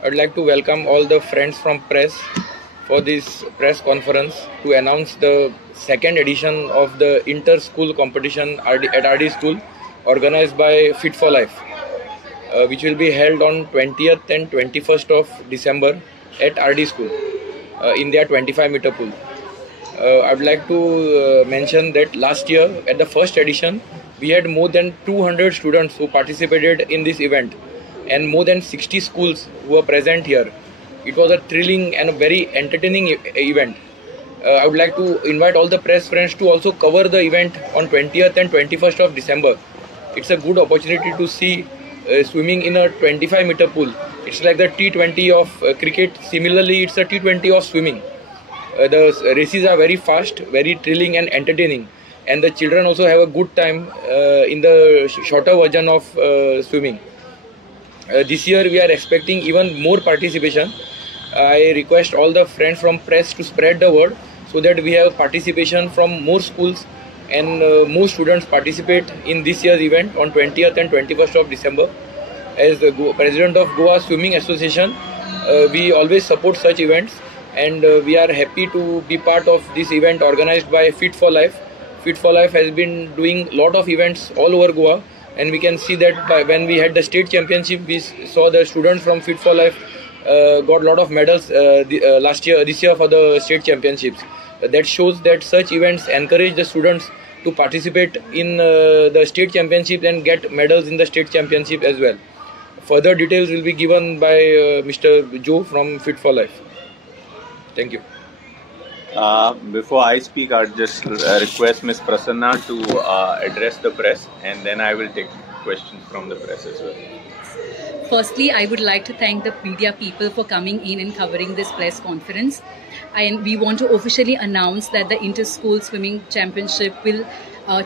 I'd like to welcome all the friends from press for this press conference to announce the second edition of the inter-school competition at RD School organized by Fit for Life, which will be held on 20th and 21st of December at RD School in their 25-meter pool. I would like to mention that last year at the first edition, we had more than 200 students who participated in this event and more than 60 schools who were present here. It was a thrilling and a very entertaining event. I would like to invite all the press friends to also cover the event on 20th and 21st of December. It's a good opportunity to see swimming in a 25-meter pool. It's like the T20 of cricket. Similarly, it's a T20 of swimming. The races are very fast, very thrilling and entertaining, and the children also have a good time in the shorter version of swimming. This year we are expecting even more participation. I request all the friends from press to spread the word so that we have participation from more schools and more students participate in this year's event on 20th and 21st of December. As the president of Goa Swimming Association, we always support such events, and we are happy to be part of this event organized by Fit for Life. Fit for Life has been doing a lot of events all over Goa, and we can see that when we had the state championship, we saw the students from Fit for Life got a lot of medals this year for the state championships. That shows that such events encourage the students to participate in the state championship and get medals in the state championship as well. Further details will be given by Mr. Joe from Fit for Life. Thank you. Before I speak, I'd just request Ms. Prasanna to address the press, and then I will take questions from the press as well. Firstly, I would like to thank the media people for coming in and covering this press conference. And we want to officially announce that the Inter-School Swimming Championship will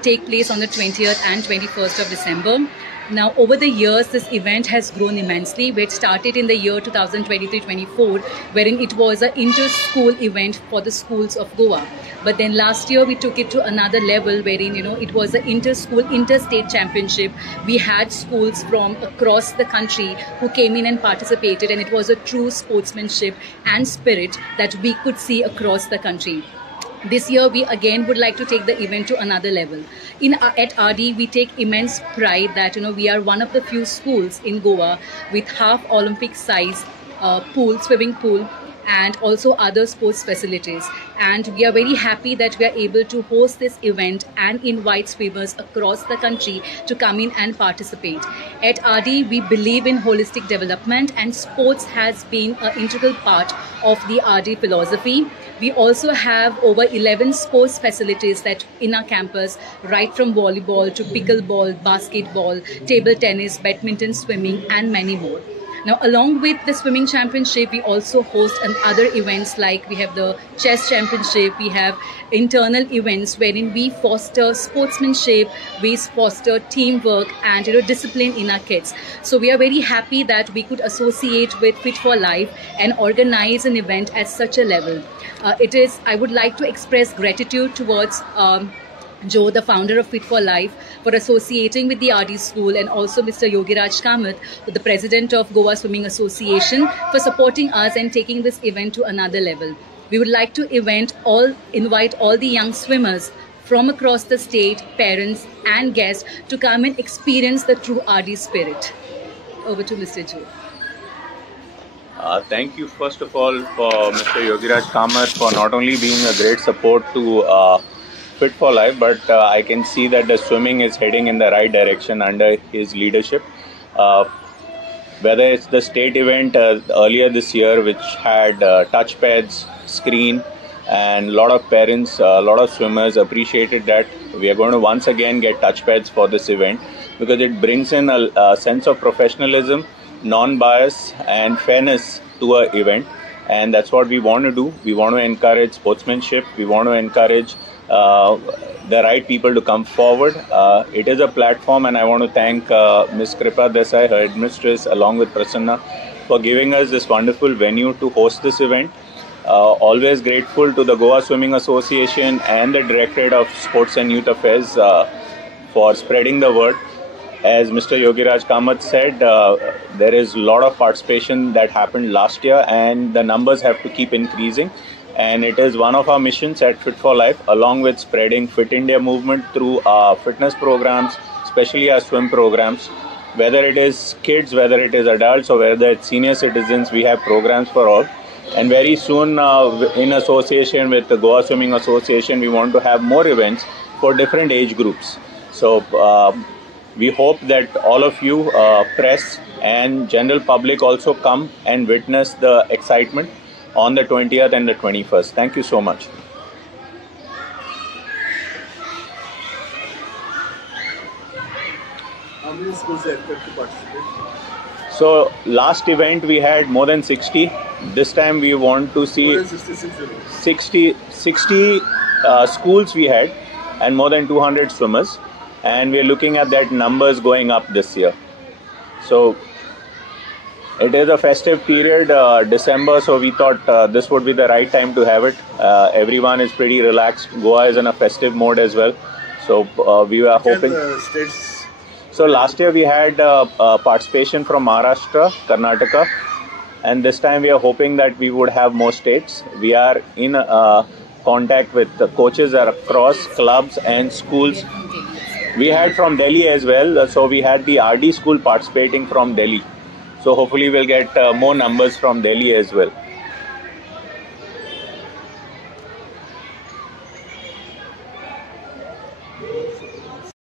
take place on the 20th and 21st of December. Now, over the years, this event has grown immensely. It started in the year 2023-24, wherein it was an inter-school event for the schools of Goa. But then last year, we took it to another level, wherein, it was an inter-school, interstate championship. We had schools from across the country who came in and participated, and it was a true sportsmanship and spirit that we could see across the country. This year, we again would like to take the event to another level. At RD, we take immense pride that we are one of the few schools in Goa with half Olympic size swimming pool, and also other sports facilities. And we are very happy that we are able to host this event and invite swimmers across the country to come in and participate. At RD, we believe in holistic development, and sports has been an integral part of the RD philosophy. We also have over 11 sports facilities that in our campus, right from volleyball to pickleball, basketball, table tennis, badminton, swimming, and many more. Now, along with the swimming championship, we also host other events like we have the chess championship, we have internal events wherein we foster sportsmanship, we foster teamwork and discipline in our kids. So we are very happy that we could associate with Fit for Life and organize an event at such a level. I would like to express gratitude towards Joe, the founder of Fit for Life, for associating with the RD School, and also Mr. Yogiraj Kamath, the president of Goa Swimming Association, for supporting us and taking this event to another level. We would like to invite all the young swimmers from across the state, parents and guests to come and experience the true RD spirit. Over to Mr. Joe. Thank you first of all for Mr. Yogiraj Kamath for not only being a great support to Fit for Life, but I can see that the swimming is heading in the right direction under his leadership. Whether it's the state event earlier this year, which had touch pads, screen, and a lot of parents, a lot of swimmers appreciated that. We are going to once again get touch pads for this event because it brings in a sense of professionalism, non-bias, and fairness to our event. And that's what we want to do. We want to encourage sportsmanship. We want to encourage the right people to come forward. It is a platform, and I want to thank Ms. Kripa Desai, her headmistress, along with Prasanna, for giving us this wonderful venue to host this event. Always grateful to the Goa Swimming Association and the Directorate of Sports and Youth Affairs for spreading the word. As Mr. Yogiraj Kamath said, there is a lot of participation that happened last year, and the numbers have to keep increasing. And it is one of our missions at Fit for Life, along with spreading Fit India movement through our fitness programs, especially our swim programs. Whether it is kids, whether it is adults, or whether it's senior citizens, we have programs for all. And very soon, in association with the Goa Swimming Association, we want to have more events for different age groups. So we hope that all of you, press and general public, also come and witness the excitement on the 20th and the 21st. Thank you so much. How many schools are expected to participate? So last event we had more than 60. This time we want to see More than 66 60 schools we had, and more than 200 swimmers, and we are looking at that numbers going up this year. So it is a festive period, December, so we thought this would be the right time to have it. Everyone is pretty relaxed. Goa is in a festive mode as well, so we were hoping. States. So last year we had participation from Maharashtra, Karnataka, and this time we are hoping that we would have more states. We are in contact with the coaches across clubs and schools. We had from Delhi as well, so we had the RD school participating from Delhi. So hopefully we'll get more numbers from Delhi as well.